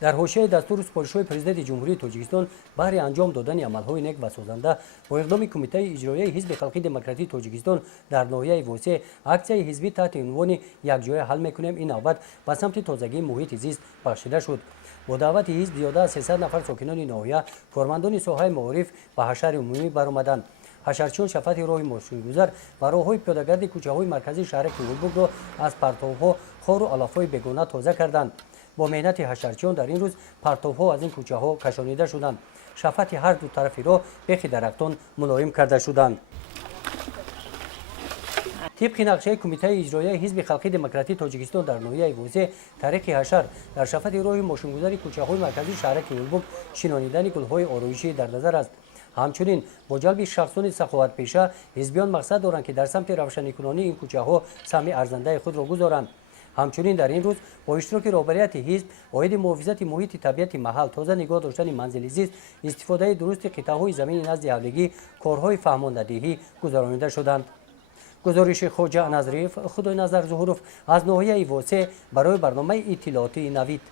дар ҳошияи дастури супоришҳои президенти ҷумҳурии тоҷикистон баҳри анҷом додани амалҳои нек ва созанда бо иқдоми кумитаи иҷроияи ҳизби халқи демократии тоҷикистон дар ноҳияи восеъ аксияи ҳизбӣ таҳти унвони якҷоя ҳал мекунем ин навбат ба самти тозагии муҳити зист бахшида шуд. бо даъвати ҳизб зиёда аз 300 нафар сокинони ноҳия кормандони соҳаи маориф ба ҳашари умумӣ баромаданд. ҳашарчиён шафати роҳи мошингузар ва роҳҳои пиёдагарди кӯчаҳои марказии шаҳри Кӯлбургро аз партовҳо, хору алафҳои бегона тоза карданд. бо меҳнати ҳашарчиён дар ин рӯз партовҳо аз ин кӯчаҳо кашонида шуданд. шафати ҳар ду тарафи роҳ бехи дарахтон мулоим карда шуданд. тибқи нақшаи кумитаи иҷроияи ҳизби халқи демократии тоҷикистон дар ноҳияи восеъ тариқи ҳашар дар шафати роҳи мошингузари кӯчаҳои марказии шаҳри Кӯлбург шинонидани гулҳои орӯишӣ дар назар аст. ҳамчунин бо ҷалби шахсони саховатпеша ҳизбиён мақсад доранд ки дар самти равшаникунонии ин кӯчаҳо саҳми арзандаи худро гузоранд. ҳамчунин дар ин рӯз бо иштироки роҳбарияти ҳизб оиди муҳофизати муҳити табиати маҳал тоза нигоҳ доштани манзили зист истифодаи дурусти қитъаҳои замини назди ҳавлигӣ корҳои фаҳмондадиҳӣ гузаронида шуданд. гузориши хоҷа назриев, худойназар зуҳуров аз ноҳияи восеъ барои барномаи иттилоотии Навид.